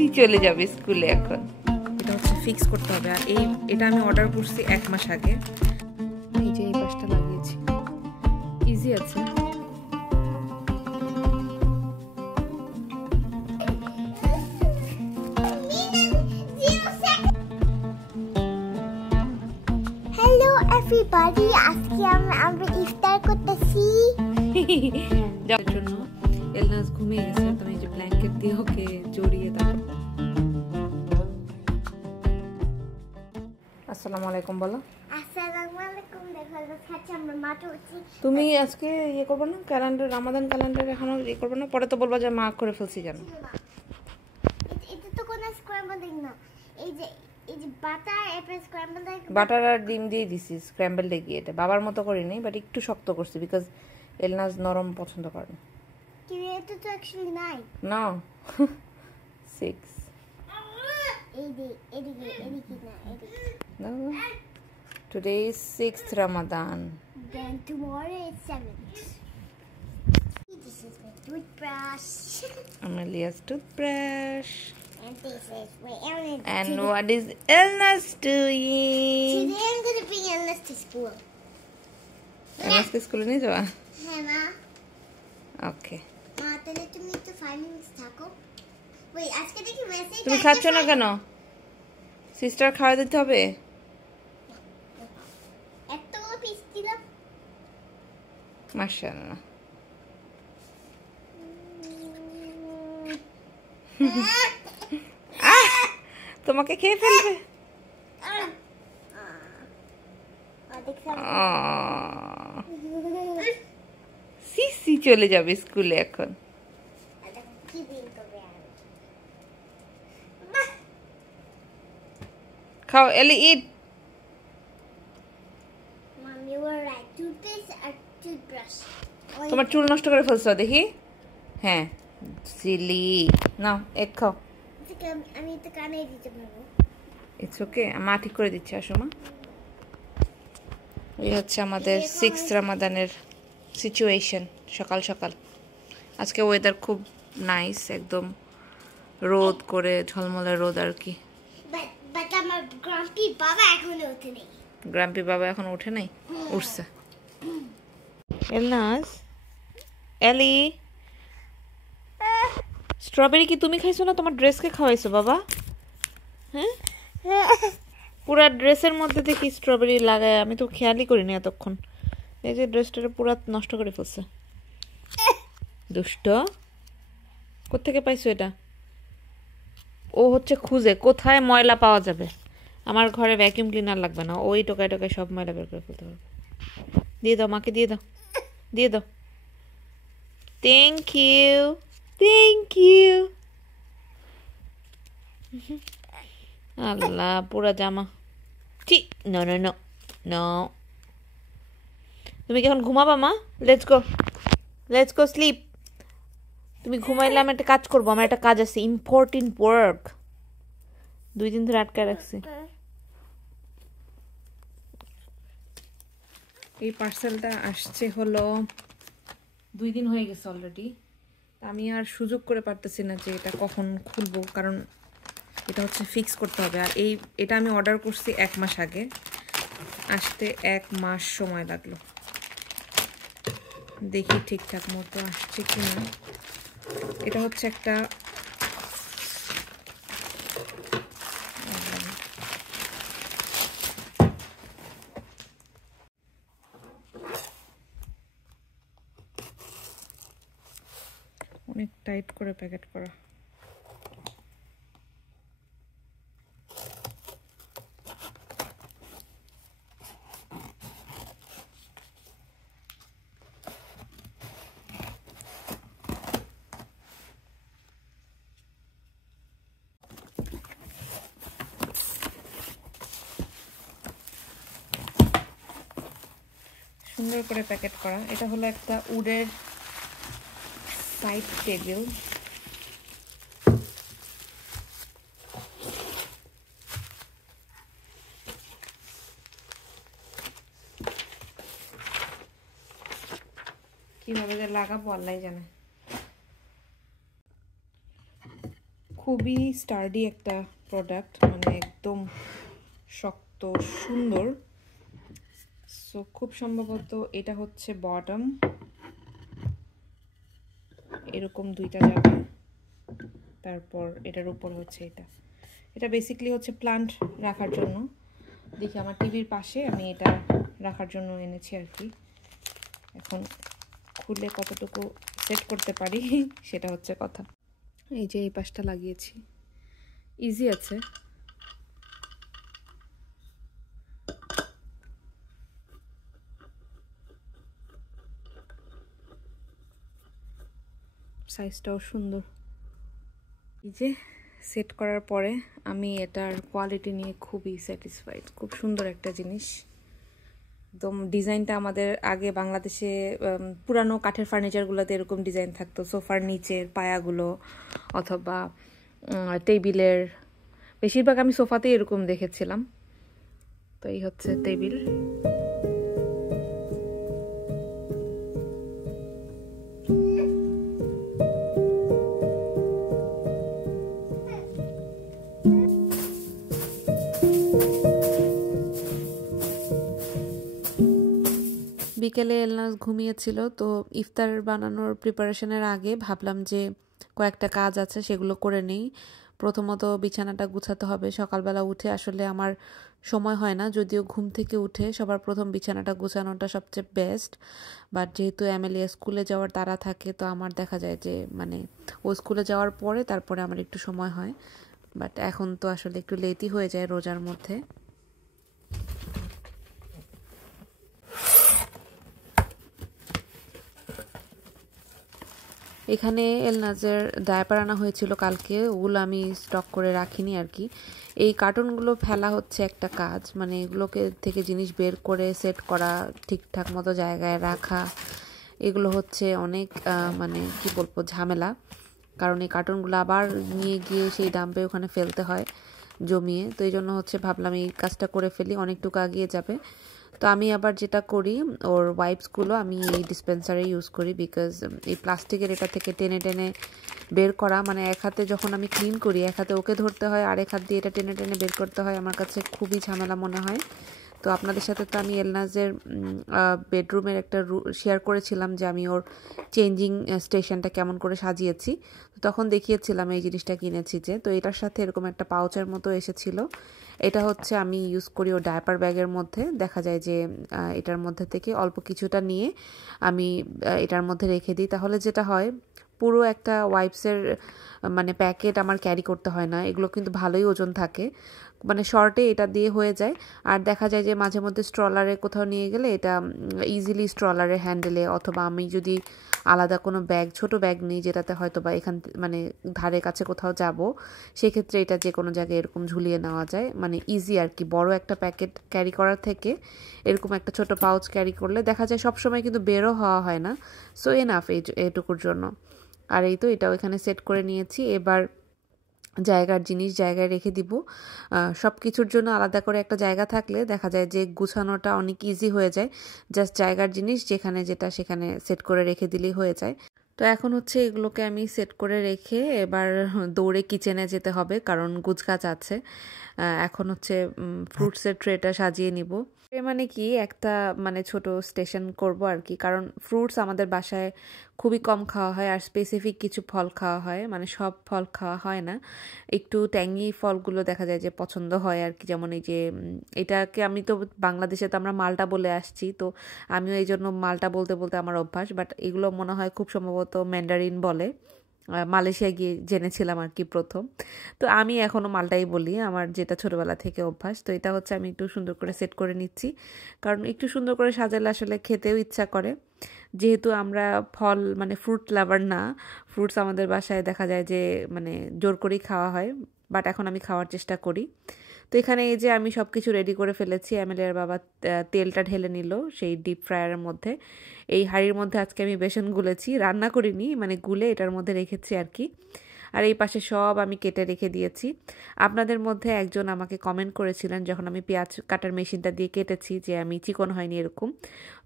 CC চলে যাবে স্কুলে এখন। এটা হচ্ছে ফিক্স করতে হবে। আর এটা আমি অর্ডার করছি 1 মাস আগে। এই যে এই পাশটা লাগিয়েছি, ইজি আছে। হ্যালো এভরিবডি, আজকে আমরা ইফতার করতেছি। যার জন্য এলনাস ঘুমিয়ে গেছে, তো এই যে ব্ল্যাঙ্কেট দিয়ে ওকে জড়িয়ে দাও। আসসালামু আলাইকুম বলো। আসসালামু আলাইকুম। দেখো আজকে আমরা মাঠে উঠছি। তুমি আজকে ইয়ে করবে না, ক্যালেন্ডার, রামাদান ক্যালেন্ডার এখনো ইয়ে করবে না? পরে তো বলবা যে মা করে ফেলছি জানো। এটা তো কোনো স্ক্র্যাম্বলিং না, এই যে বাটার এরপর স্ক্র্যাম্বল এগ, বাটার আর ডিম দিয়ে দিছি স্ক্র্যাম্বল এগ। এটা বাবার মতো করিনি, বাট একটু শক্ত করছি বিকজ এলনাস নরম পছন্দ করে না। কি এটা তো অ্যাকচুয়ালি নাই না 6 এদিকে না এদিকে। No. Today is 6th Ramadan. Then tomorrow is 7th. This is my toothbrush. Amelia's toothbrush. And this is my Elna's. And what is Elna's doing? Today I'm going to bring Elna's to school. Elna's ke school nahi jaba? Hey, Ma. Okay. Ma, তাহলে তুমি তো 5 minutes থাকো। Wait, আজকে দেখি message. তুমি খাচ্ছ না কেন? সিস্টার খাওয়া দিতে হবে। এতগুলো পিস দিলাম। মাশাআল্লাহ। তোমাকে খেয়ে ফেলবে। সিসি চলে যাবে স্কুলে এখন। খাও এলি, ইট। Mom, you were right. Toothpaste or toothbrush? তোমার চুল নষ্ট করে ফেলছো দেখি। হ্যাঁ সিলি। নাও এক খাও। আমি তো কানে দিতে পারবো। ইটস ওকে, মা ঠিক করে দিচ্ছি, আসো মা। এই হচ্ছে আমাদের 6th রামাদানের সিচুয়েশন। সকাল সকাল আজকে ওয়েদার খুব নাইস, একদম রোদ করে ঝলমলে রোদ আর কি। বাট আমার গ্রাম্পি বাবা এখনো ওঠে নেই। গ্রাম্পি বাবা এখন উঠে নাই? উঠছে। এলনাস, এলি, স্ট্রবেরি কি তুমি খাইছো না? তোমার ড্রেসকে খাওয়াইছো বাবা? হ্যাঁ, পুরা ড্রেসের মধ্যে দেখি স্ট্রবেরি লাগায়, আমি তো খেয়ালই করিনি এতক্ষণ। এই যে ড্রেসটা পুরা নষ্ট করে ফেলছে। দুষ্ট, কোত্থেকে পাইছো এটা? ও হচ্ছে খুঁজে কোথায় ময়লা পাওয়া যাবে। আমার ঘরে ভ্যাকিউম ক্লিনার লাগবে না, ওই টোকায় টোকায় সব ময়লা বের করে ফেলতে পারবে। দিয়ে দাও মাকে, দিয়ে দাও, দিয়ে দাও। Thank you, thank you. আল্লাহ, পুরা জামা। ঠিক, নো নো নো নো। তুমি কি এখন ঘুমাবা মা? Let's go, let's go sleep. তুমি ঘুমাইলে আমি একটা কাজ করবো, আমার একটা কাজ আছে, ইম্পর্টেন্ট ওয়ার্ক। 2 দিন ধরে আটকায় রাখছি। এই পার্সেলটা আসছে হলো 2 দিন হয়ে গেছে অলরেডি। আমি আর সুযোগ করে পারতেছি না যে এটা কখন খুলবো, কারণ এটা হচ্ছে ফিক্স করতে হবে। আর এটা আমি অর্ডার করছি 1 মাস আগে, আসতে 1 মাস সময় লাগলো। দেখি ঠিকঠাক মতো আসছে কিনা। এটা হচ্ছে একটা অনেক টাইট করে প্যাকেট করা। সুন্দর করে প্যাকেট করা। এটা হলো একটা উডের সাইড টেবিল। কিভাবে যে লাগাবো আল্লাহই জানে। খুবই স্টার্ডি একটা প্রোডাক্ট, মানে একদম শক্ত সুন্দর। সো খুব সম্ভবত এটা হচ্ছে বটম, এরকম দুইটা যাবে, তারপর এটার উপর হচ্ছে এটা বেসিক্যালি হচ্ছে প্লান্ট রাখার জন্য। দেখি আমার টিভির পাশে আমি এটা রাখার জন্য এনেছি আর কি। এখন খুলে কতটুকু সেট করতে পারি সেটা হচ্ছে কথা। এই যে এই পাশটা লাগিয়েছি, ইজি আছে। সাইজটাও সুন্দর। এই যে সেট করার পরে আমি এটার কোয়ালিটি নিয়ে খুবই স্যাটিসফাইড। খুব সুন্দর একটা জিনিস একদম। ডিজাইনটা আমাদের আগে বাংলাদেশে পুরানো কাঠের ফার্নিচারগুলোতে এরকম ডিজাইন থাকতো, সোফার নিচের পায়াগুলো অথবা টেবিলের, বেশিরভাগ আমি সোফাতেই এরকম দেখেছিলাম। তো এই হচ্ছে টেবিল। বিকেলে এলনাস ঘুমিয়েছিল, তো ইফতার বানানোর প্রিপারেশনের আগে ভাবলাম যে কয়েকটা কাজ আছে সেগুলো করে নেই। প্রথমত বিছানাটা গুছাতে হবে। সকালবেলা উঠে আসলে আমার সময় হয় না, যদিও ঘুম থেকে উঠে সবার প্রথম বিছানাটা গুছানোটা সবচেয়ে বেস্ট। বাট যেহেতু এমএলএ স্কুলে যাওয়ার তাড়া থাকে, তো আমার দেখা যায় যে মানে ও স্কুলে যাওয়ার পরে তারপরে আমার একটু সময় হয়। বাট এখন তো আসলে একটু লেটই হয়ে যায় রোজার মধ্যে। এখানে এলনাজের ডায়াপার আনা হয়েছিল কালকে, ওগুলো আমি স্টক করে রাখিনি আর কি। এই কার্টুনগুলো ফেলা হচ্ছে একটা কাজ, মানে এগুলোকে থেকে জিনিস বের করে সেট করা, ঠিকঠাক মতো জায়গায় রাখা, এগুলো হচ্ছে অনেক মানে কি বলবো ঝামেলা। কারণ এই কার্টুনগুলো আবার নিয়ে গিয়ে সেই ডাম্পে ওখানে ফেলতে হয় জমিয়ে। তো এই জন্য হচ্ছে ভাবলাম এই কাজটা করে ফেলি, অনেকটুকু এগিয়ে যাবে। তো আমি আবার যেটা করি, ওর ওয়াইপসগুলো আমি এই ডিসপেন্সারে ইউজ করি, বিকজ এই প্লাস্টিকের এটা থেকে টেনে টেনে বের করা, মানে এক হাতে যখন আমি ক্লিন করি এক হাতে ওকে ধরতে হয়, আরেক হাত দিয়ে এটা টেনে টেনে বের করতে হয়, আমার কাছে খুবই ঝামেলা মনে হয়। তো আপনাদের সাথে তো আমি এলনাজের বেডরুমের একটা শেয়ার করেছিলাম যে আমি ওর চেঞ্জিং স্টেশনটা কেমন করে সাজিয়েছি, তো তখন দেখিয়েছিলাম এই জিনিসটা কিনেছি যে। তো এটার সাথে এরকম একটা পাউচের মতো এসেছিল। এটা হচ্ছে আমি ইউজ করি ও ডায়াপার ব্যাগের মধ্যে। দেখা যায় যে এটার মধ্যে থেকে অল্প কিছুটা নিয়ে আমি এটার মধ্যে রেখে দিই, তাহলে যেটা হয় পুরো একটা ওয়াইপসের মানে প্যাকেট আমার ক্যারি করতে হয় না। এগুলো কিন্তু ভালোই ওজন থাকে, মানে শর্টে এটা দিয়ে হয়ে যায়। আর দেখা যায় যে মাঝে মধ্যে স্ট্রলারে কোথাও নিয়ে গেলে এটা ইজিলি স্ট্রলারের হ্যান্ডেলে, অথবা আমি যদি আলাদা কোনো ব্যাগ, ছোট ব্যাগ নিই যেটাতে হয়তো বা এখান মানে ধারে কাছে কোথাও যাব, সেক্ষেত্রে এটা যে কোনো জায়গায় এরকম ঝুলিয়ে নেওয়া যায়, মানে ইজি আর কি। বড় একটা প্যাকেট ক্যারি করার থেকে এরকম একটা ছোট পাউচ ক্যারি করলে দেখা যায় সবসময় কিন্তু বেরো হওয়া হয় না। সো এনাফ এইটুকুর জন্য। আর এই তো এটাও এখানে সেট করে নিয়েছি। এবার জায়গার জিনিস জায়গায় রেখে দিব। সব কিছুর জন্য আলাদা করে একটা জায়গা থাকলে দেখা যায় যে গুছানোটা অনেক ইজি হয়ে যায়। জাস্ট জায়গার জিনিস যেখানে যেটা সেখানে সেট করে রেখে দিলেই হয়ে যায়। তো এখন হচ্ছে এগুলোকে আমি সেট করে রেখে এবার দৌড়ে কিচেনে যেতে হবে, কারণ গুছগাছ আছে। এখন হচ্ছে ফ্রুটসের ট্রেটা সাজিয়ে নিব। মানে কি একটা মানে ছোট স্টেশন করব আর কি, কারণ ফ্রুটস আমাদের বাসায় খুবই কম খাওয়া হয়, আর স্পেসিফিক কিছু ফল খাওয়া হয়, মানে সব ফল খাওয়া হয় না। একটু ট্যাঙ্গি ফলগুলো দেখা যায় যে পছন্দ হয় আর কি। যেমন এই যে এটাকে আমি তো বাংলাদেশে তো আমরা মালটা বলে আসছি, তো আমিও এই জন্য মালটা বলতে বলতে আমার অভ্যাস। বাট এগুলো মনে হয় খুব সম্ভবত ম্যান্ডারিন বলে, মালয়েশিয়া গিয়ে জেনেছিলাম আর কি প্রথম। তো আমি এখনও মালটাই বলি, আমার যেটা ছোটোবেলা থেকে অভ্যাস। তো এটা হচ্ছে আমি একটু সুন্দর করে সেট করে নিচ্ছি, কারণ একটু সুন্দর করে সাজালে আসলে খেতেও ইচ্ছা করে। যেহেতু আমরা ফল মানে ফ্রুট লাভার না, ফ্রুটস আমাদের বাসায় দেখা যায় যে মানে জোর করেই খাওয়া হয়, বাট এখন আমি খাওয়ার চেষ্টা করি। তো এখানে এই যে আমি সব কিছু রেডি করে ফেলেছি। এমএলএর বাবা তেলটা ঢেলে নিল সেই ডিপ ফ্রায়ারের মধ্যে। এই হাঁড়ির মধ্যে আজকে আমি বেসন গুলেছি, রান্না করিনি, মানে গুলে এটার মধ্যে রেখেছি আর কি। আর এই পাশে সব আমি কেটে রেখে দিয়েছি। আপনাদের মধ্যে একজন আমাকে কমেন্ট করেছিলেন যখন আমি পেঁয়াজ কাটার মেশিনটা দিয়ে কেটেছি যে আমি চিকন হয়নি এরকম।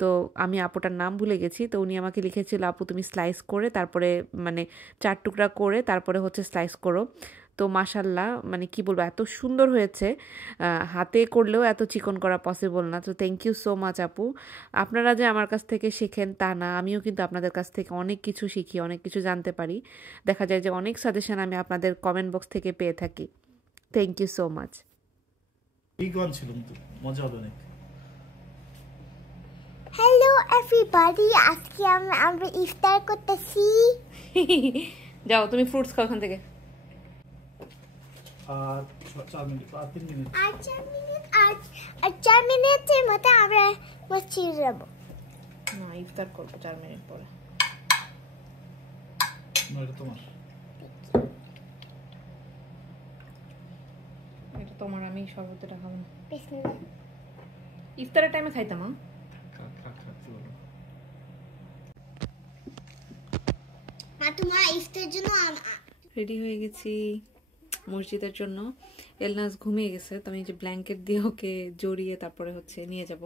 তো আমি আপুটার নাম ভুলে গেছি, তো উনি আমাকে লিখেছিল আপু তুমি স্লাইস করে তারপরে মানে 4 টুকরা করে তারপরে হচ্ছে স্লাইস করো। তো মাশাল্লাহ মানে কি বলবো এত সুন্দর হয়েছে, হাতে করলেও এত চিকন করা পসিবল না। তো থ্যাংক ইউ সো মাচ আপু। আপনারা যে আমার কাছ থেকে শেখেন তা না, আমিও কিন্তু আপনাদের কাছ থেকে অনেক কিছু শিখি, অনেক কিছু জানতে পারি। দেখা যায় যে অনেক সাজেশন আমি আপনাদের কমেন্ট বক্স থেকে পেয়ে থাকি। Thank you so much. মজা হবে অনেক। হ্যালো এভরিবডি, আজকে আমরা ইফতার করতেছি। যাও তুমি ফ্রুটস খাও এখান থেকে। আর 4 মিনিট আর 3 মিনিট আর 4 মিনিটের মধ্যে আমরা মসজিদে যাব। না ইফতার করবো 4 মিনিট পরে। না এটা তোমার, এটা তোমার, আমি শরবতটা খাবো না। বিসমিল্লাহ। ইফতারের টাইমে খাইতাম। মা তোমার ইফতারের জন্য রেডি হয়ে গেছি মসজিদের জন্য। এলনাস ঘুমিয়ে গেছে, তো আমি যে ব্ল্যাঙ্কেট দিয়ে ওকে জড়িয়ে তারপরে হচ্ছে নিয়ে যাব।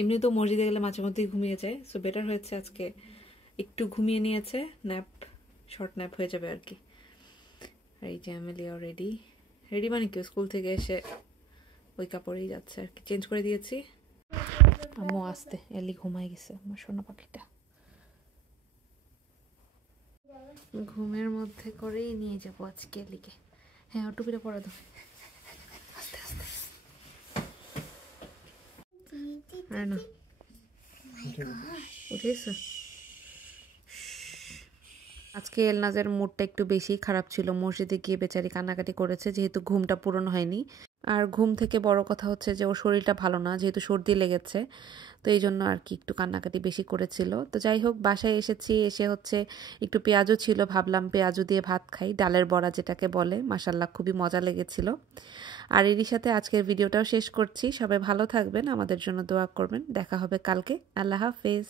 এমনি তো মসজিদে গেলে মাঝে মধ্যেই ঘুমিয়ে যায়, সো বেটার হয়েছে আজকে একটু ঘুমিয়ে নিয়েছে, ন্যাপ শর্ট ন্যাপ হয়ে যাবে আর কি। আর এই যে আমেলিয়াও রেডি। রেডি মানে কি, স্কুল থেকে এসে ওই কাপড়েই যাচ্ছে আর কি, চেঞ্জ করে দিয়েছি। আম্মু আসতে এলি ঘুমাই গেছে আমার সোনা পাখিটা, ঘুমের মধ্যে করেই নিয়ে যাবো আজকে এলিকে। হ্যাঁ টুপিটা পরা দাও আস্তে আস্তে। আর না উঠেছে। আজকে এলনাজের মুডটা একটু বেশি খারাপ ছিল, মসজিদে গিয়ে বেচারি কান্নাকাটি করেছে যেহেতু ঘুমটা পূরণ হয়নি। আর ঘুম থেকে বড় কথা হচ্ছে যে ওর শরীরটা ভালো না, যেহেতু সর্দি লেগেছে, তো এই জন্য আর কি একটু কান্নাকাটি বেশি করেছিল। তো যাই হোক বাসায় এসেছি, এসে হচ্ছে একটু পেঁয়াজও ছিল, ভাবলাম পেঁয়াজু দিয়ে ভাত খাই, ডালের বড়া যেটাকে বলে। মাশাল্লাহ খুবই মজা লেগেছিল। আর এরই সাথে আজকের ভিডিওটাও শেষ করছি। সবাই ভালো থাকবেন, আমাদের জন্য দোয়া করবেন। দেখা হবে কালকে। আল্লাহ হাফেজ।